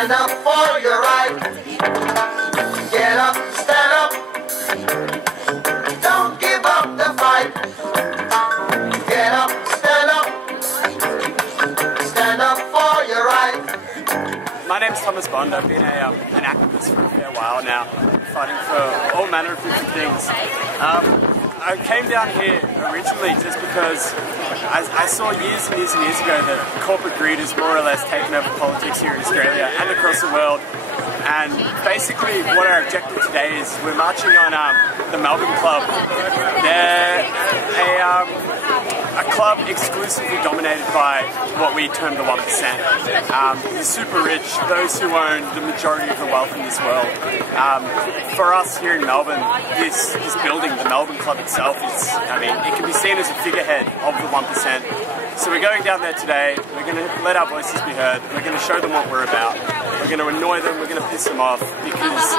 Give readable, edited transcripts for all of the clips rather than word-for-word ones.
stand up for your right. Get up, stand up. Don't give up the fight. Get up, stand up. Stand up for your right. My name's Thomas Bond. I've been an activist for a fair while now, fighting for all manner of different things. I came down here originally just because I saw years and years and years ago that corporate greed has more or less taken over politics here in Australia and across the world. And basically what our objective today is, we're marching on the Melbourne Club. They're a club exclusively dominated by what we term the 1%. The super rich, those who own the majority of the wealth in this world. For us here in Melbourne, this building, the Melbourne Club itself, is, it can be seen as a figurehead of the 1%. So we're going down there today, we're going to let our voices be heard, we're going to show them what we're about, we're going to annoy them, we're going to piss them off, because,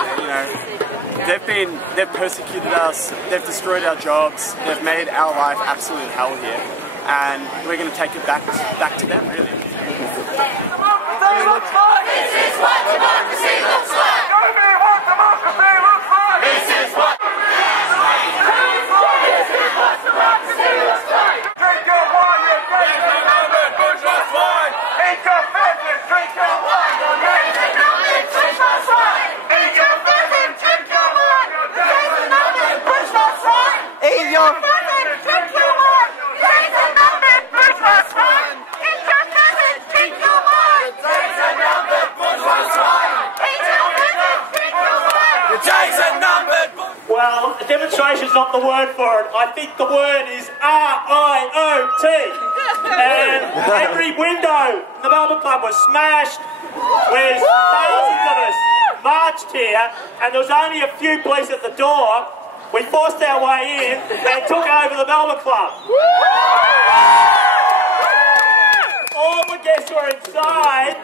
they've persecuted us, they've destroyed our jobs, they've made our life absolute hell here, and we're going to take it back to them, really. This is what democracy looks like! Show me what democracy looks like! This is what democracy looks like! Drink your wine, you drink your Melbourne bourgeois wine! Eat your pheasant, drink your wine, you're Melbourne bourgeois wine! Eat your pheasant, drink your wine, you're Melbourne bourgeois wine! Eat your pheasant, drink your wine, you're Melbourne bourgeois wine! Eat your pheasant, drink your wine, you're Melbourne bourgeois wine! Eat your pheasant, drink your wine! Your days are numbered! Well, a demonstration's not the word for it. I think the word is R-I-O-T. And every window in the Melbourne Club was smashed. Whereas thousands of us marched here, and there was only a few police at the door. We forced our way in and took over the Melbourne Club. All the guests were inside,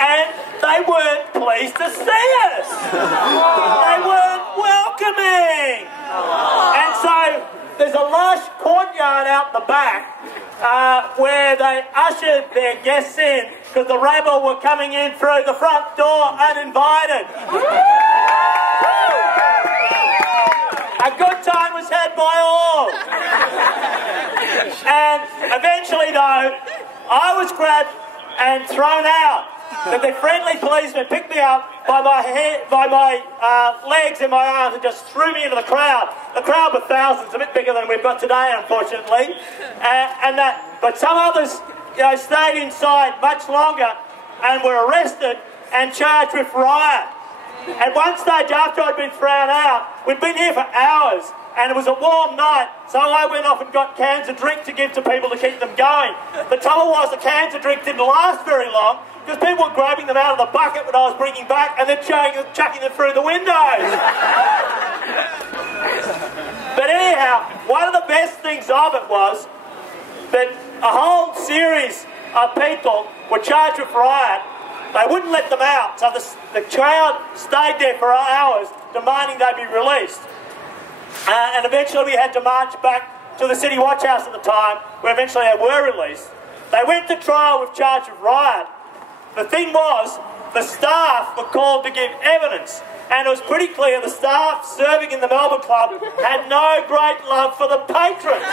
and they weren't pleased to see us. They weren't welcoming. And so there's a lush courtyard out the back where they ushered their guests in because the rabble were coming in through the front door uninvited. A good time was had by all. And eventually, though, I was grabbed and thrown out. But the friendly policeman picked me up by my legs and my arms and just threw me into the crowd. The crowd were thousands, a bit bigger than we've got today, unfortunately. But some others, stayed inside much longer and were arrested and charged with riot. At one stage, after I'd been thrown out, we'd been here for hours, and it was a warm night, so I went off and got cans of drink to give to people to keep them going. The trouble was the cans of drink didn't last very long, because people were grabbing them out of the bucket when I was bringing back and then chucking them through the windows. But anyhow, one of the best things of it was that a whole series of people were charged with riot. They wouldn't let them out, so the crowd stayed there for hours demanding they be released. And eventually we had to march back to the City Watch House at the time, where eventually they were released. They went to trial with charge of riot. The thing was, the staff were called to give evidence, and it was pretty clear the staff serving in the Melbourne Club had no great love for the patrons.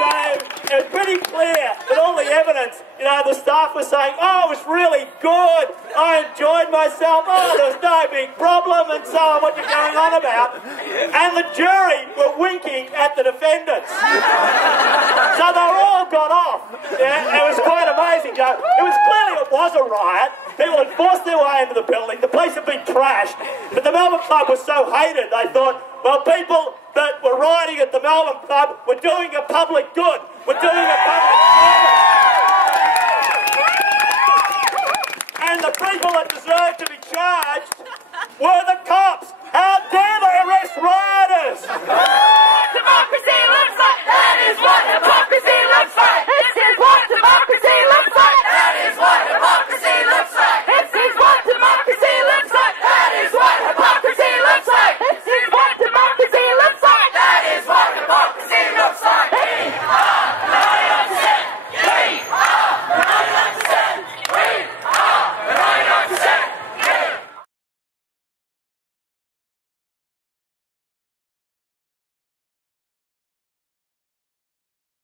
So it was pretty clear that all the evidence, the staff was saying, oh, it was really good, I enjoyed myself, oh, there was no big problem, and so on, what you're going on about. And the jury were winking at the defendants. So they all got off. Yeah, it was quite amazing. It was clearly it was a riot. People had forced their way into the building. The place had been trashed. But the Melbourne Club was so hated, they thought, well, people that were rioting at the Melbourne Club were doing a public good. We're doing a